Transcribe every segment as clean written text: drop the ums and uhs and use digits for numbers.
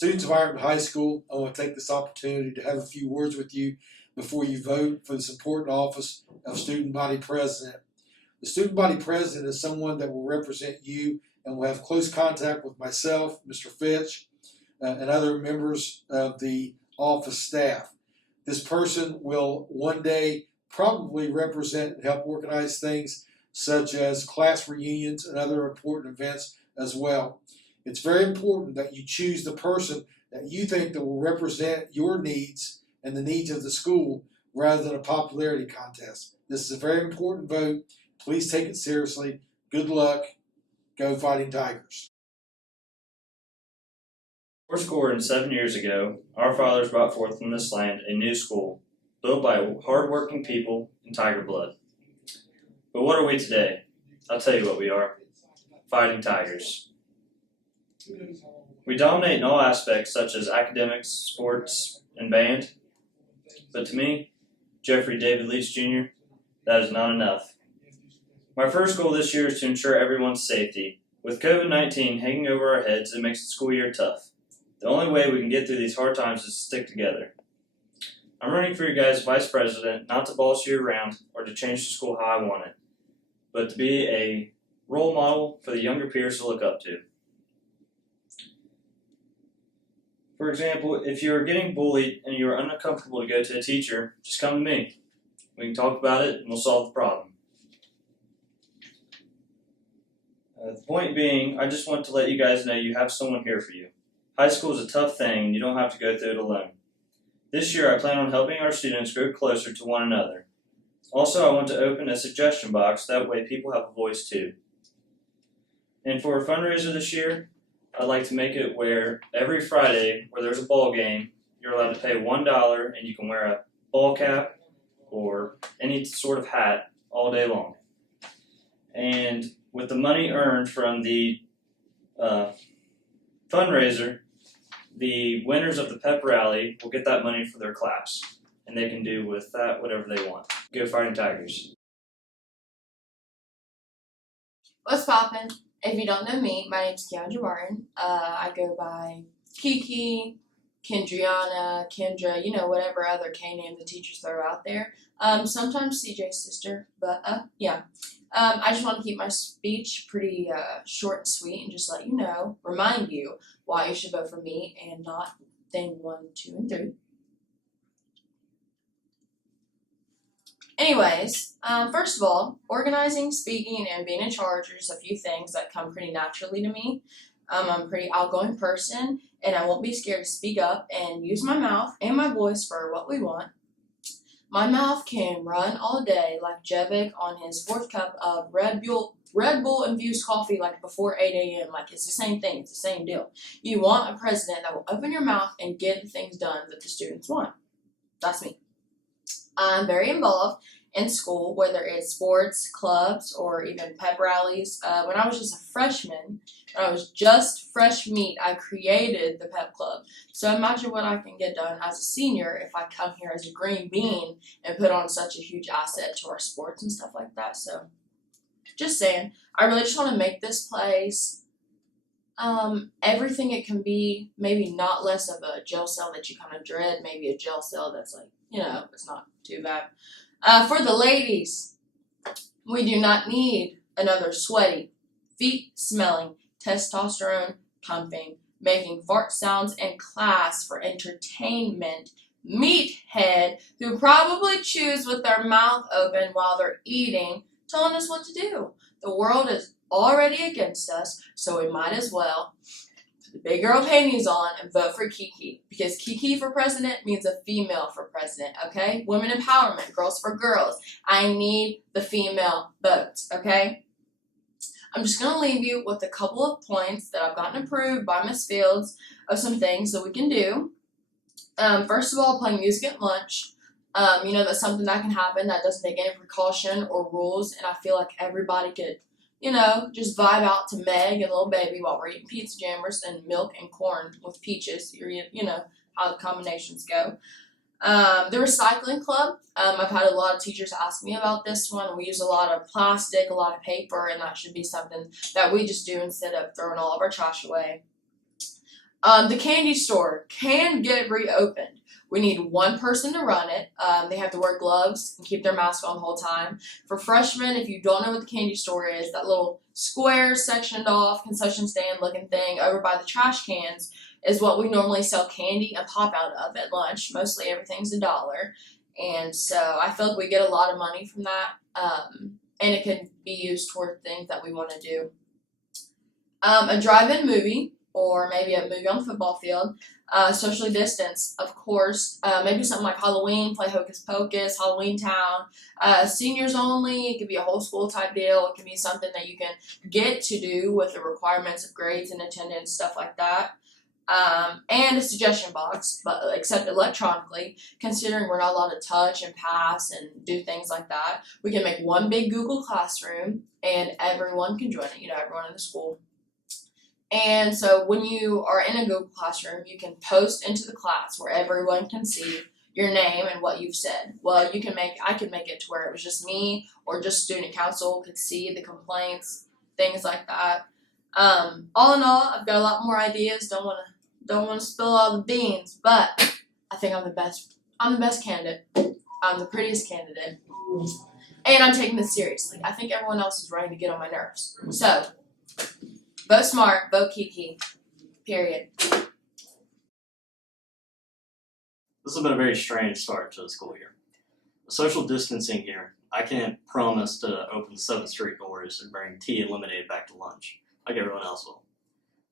Students of Ironton High School, I want to take this opportunity to have a few words with you before you vote for this important office of Student Body President. The Student Body President is someone that will represent you and will have close contact with myself, Mr. Fitch, and other members of the office staff. This person will one day probably represent and help organize things such as class reunions and other important events as well. It's very important that you choose the person that you think that will represent your needs and the needs of the school rather than a popularity contest. This is a very important vote. Please take it seriously. Good luck. Go Fighting Tigers. Fourscore and 7 years ago, our fathers brought forth from this land a new school, built by hard-working people in Tiger blood. But what are we today? I'll tell you what we are. Fighting Tigers. We dominate in all aspects such as academics, sports, and band. But to me, Jeffrey David Leach Jr., that is not enough. My first goal this year is to ensure everyone's safety. With COVID-19 hanging over our heads, it makes the school year tough. The only way we can get through these hard times is to stick together. I'm running for you guys vice president, not to boss you around or to change the school how I want it, but to be a role model for the younger peers to look up to. For example, if you're getting bullied and you're uncomfortable to go to a teacher, just come to me. We can talk about it and we'll solve the problem. The point being, I just want to let you guys know you have someone here for you. High school is a tough thing and you don't have to go through it alone. This year I plan on helping our students grow closer to one another. Also, I want to open a suggestion box, that way people have a voice too. And for a fundraiser this year, I'd like to make it where every Friday where there's a ball game, you're allowed to pay $1 and you can wear a ball cap or any sort of hat all day long. And with the money earned from the fundraiser, the winners of the pep rally will get that money for their class. And they can do with that whatever they want. Go Fighting Tigers. What's poppin'? If you don't know me, my name's Keandra Martin. I go by Kiki, Kendriana, Kendra, whatever other K name the teachers throw out there. Sometimes CJ's sister, but yeah. I just want to keep my speech pretty short and sweet and just let you know, remind you why you should vote for me and not thing 1, 2, and 3. Anyways, first of all, organizing, speaking, and being in charge are just a few things that come pretty naturally to me. I'm a pretty outgoing person, and I won't be scared to speak up and use my mouth and my voice for what we want. My mouth can run all day like Jevic on his 4th cup of Red Bull infused coffee like before 8 a.m. Like it's the same thing, it's the same deal. You want a president that will open your mouth and get the things done that the students want. That's me. I'm very involved in school, whether it's sports, clubs, or even pep rallies. When I was just a freshman, when I was just fresh meat, I created the pep club. So imagine what I can get done as a senior if I come here as a green bean and put on such a huge asset to our sports and stuff like that. So just saying, I really just want to make this place everything it can be, maybe not less of a jail cell that you kind of dread, maybe a jail cell that's like, it's not too bad. For the ladies, we do not need another sweaty, feet-smelling, testosterone pumping, making fart sounds in class for entertainment meathead who probably chews with their mouth open while they're eating, telling us what to do. The world is already against us, so we might as well put the big girl panties on and vote for Kiki. Because Kiki for president means a female for president, okay? Women empowerment, girls for girls. I need the female votes, okay? I'm just going to leave you with a couple of points that I've gotten approved by Miss Fields of some things that we can do. First of all, playing music at lunch. That's something that can happen that doesn't take any precaution or rules, and I feel like everybody could, just vibe out to Meg and Lil Baby while we're eating pizza jammers and milk and corn with peaches. You know how the combinations go. The recycling club. I've had a lot of teachers ask me about this one. We use a lot of plastic, a lot of paper, and that should be something that we just do instead of throwing all of our trash away. The candy store can get reopened. We need one person to run it. They have to wear gloves and keep their mask on the whole time. For freshmen, if you don't know what the candy store is, that little square sectioned off concession stand looking thing over by the trash cans is what we normally sell candy and pop out of at lunch. Mostly everything's $1. And so I feel like we get a lot of money from that. And it can be used toward things that we want to do. A drive-in movie, or maybe a movie on the football field, socially distanced, of course. Maybe something like Halloween, play Hocus Pocus, Halloween Town. Seniors only, it could be a whole school type deal. It can be something that you can get to do with the requirements of grades and attendance, stuff like that. And a suggestion box, but except electronically, considering we're not allowed to touch and pass and do things like that. We can make one big Google Classroom and everyone can join it, everyone in the school. And so when you are in a Google Classroom, you can post into the class where everyone can see your name and what you've said. Well, I can make it to where it was just me or just student council could see the complaints, things like that. All in all, I've got a lot more ideas. Don't want to spill all the beans, but I think I'm the best. I'm the best candidate. I'm the prettiest candidate, and I'm taking this seriously. I think everyone else is ready to get on my nerves. So, vote smart, vote Kiki. Period. This has been a very strange start to the school year. The social distancing here, I can't promise to open the 7th Street doors and bring tea and lemonade back to lunch, like everyone else will.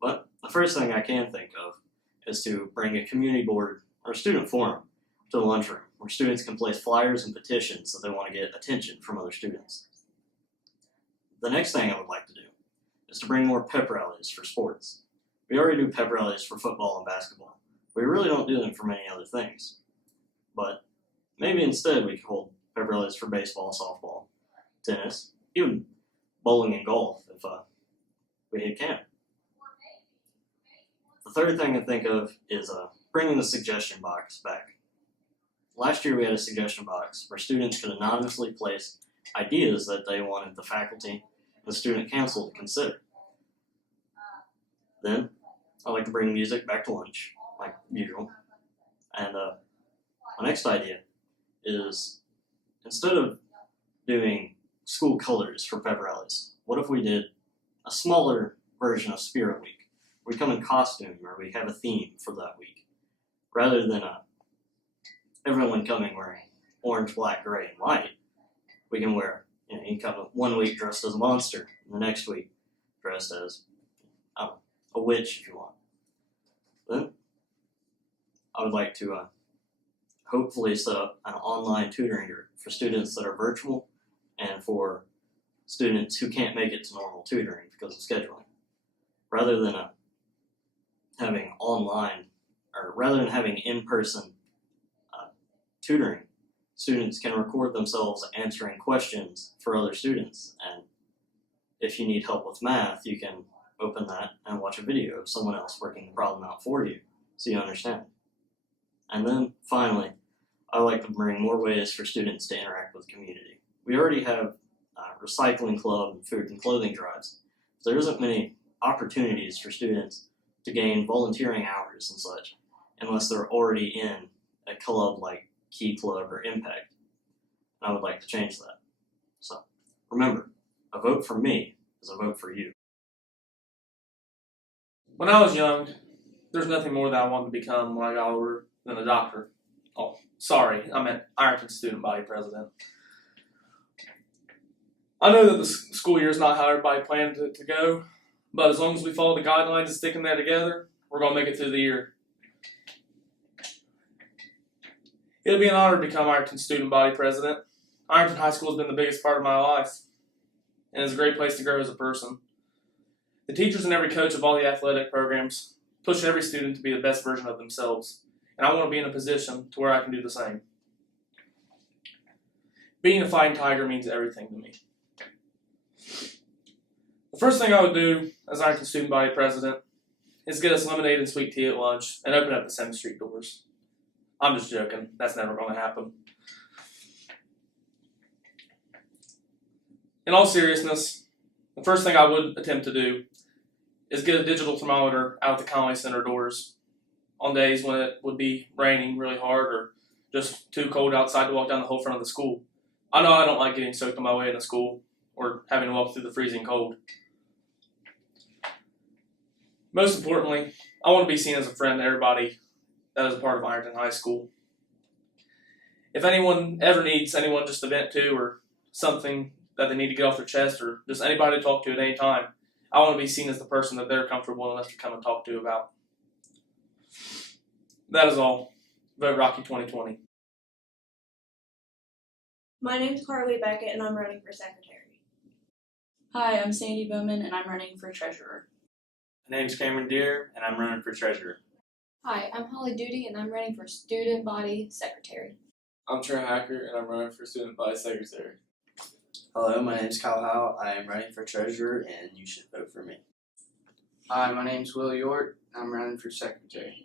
But the first thing I can think of is to bring a community board or student forum to the lunchroom, where students can place flyers and petitions that they want to get attention from other students. The next thing I would like to do is to bring more pep rallies for sports. We already do pep rallies for football and basketball. We really don't do them for many other things. But maybe instead we could hold pep rallies for baseball, softball, tennis, even bowling and golf if we hit camp. The third thing I think of is bringing the suggestion box back. Last year we had a suggestion box where students could anonymously place ideas that they wanted the faculty and the student council to consider. Then I'd like to bring music back to lunch, like usual. And my next idea is, instead of doing school colors for pep rallies, what if we did a smaller version of Spirit Week? We come in costume, or we have a theme for that week, rather than everyone coming wearing orange, black, gray, and white. We can wear, you come 1 week dressed as a monster, and the next week dressed as a witch, if you want. Then I would like to hopefully set up an online tutoring group for students that are virtual and for students who can't make it to normal tutoring because of scheduling, rather than having in-person tutoring. Students can record themselves answering questions for other students, and if you need help with math, you can open that and watch a video of someone else working the problem out for you so you understand. And then finally, I like to bring more ways for students to interact with the community. We already have recycling club and food and clothing drives. There isn't many opportunities for students to gain volunteering hours and such unless they're already in a club like Key Club or Impact. And I would like to change that. So remember, a vote for me is a vote for you. When I was young, there's nothing more that I wanted to become when I got older than a doctor. Oh, sorry, I meant Ironton student body president. I know that the school year is not how everybody planned it to go, but as long as we follow the guidelines and sticking that together, we're going to make it through the year. It'll be an honor to become Ironton student body president. Ironton High School has been the biggest part of my life, and it's a great place to grow as a person. The teachers and every coach of all the athletic programs push every student to be the best version of themselves, and I want to be in a position to where I can do the same. Being a fighting tiger means everything to me. The first thing I would do as Ironton student body president is get us lemonade and sweet tea at lunch and open up the 7th Street doors. I'm just joking. That's never going to happen. In all seriousness, the first thing I would attempt to do is get a digital thermometer out of the Conley Center doors on days when it would be raining really hard or just too cold outside to walk down the whole front of the school. I know I don't like getting soaked on my way into school or having to walk through the freezing cold. Most importantly, I want to be seen as a friend to everybody that is a part of Ironton High School. If anyone ever needs anyone just to vent to or something that they need to get off their chest or just anybody to talk to at any time, I want to be seen as the person that they're comfortable enough to come and talk to about. That is all. Vote Rocky 2020. My name's Carly Beckett and I'm running for secretary. Hi, I'm Sandy Bowman and I'm running for treasurer. My name's Cameron Deere, and I'm running for treasurer. Hi, I'm Holly Duty, and I'm running for student body secretary. I'm Trent Hacker, and I'm running for student body secretary. Hello, my name's Kyle Howe. I am running for treasurer, and you should vote for me. Hi, my name's Will York. I'm running for secretary.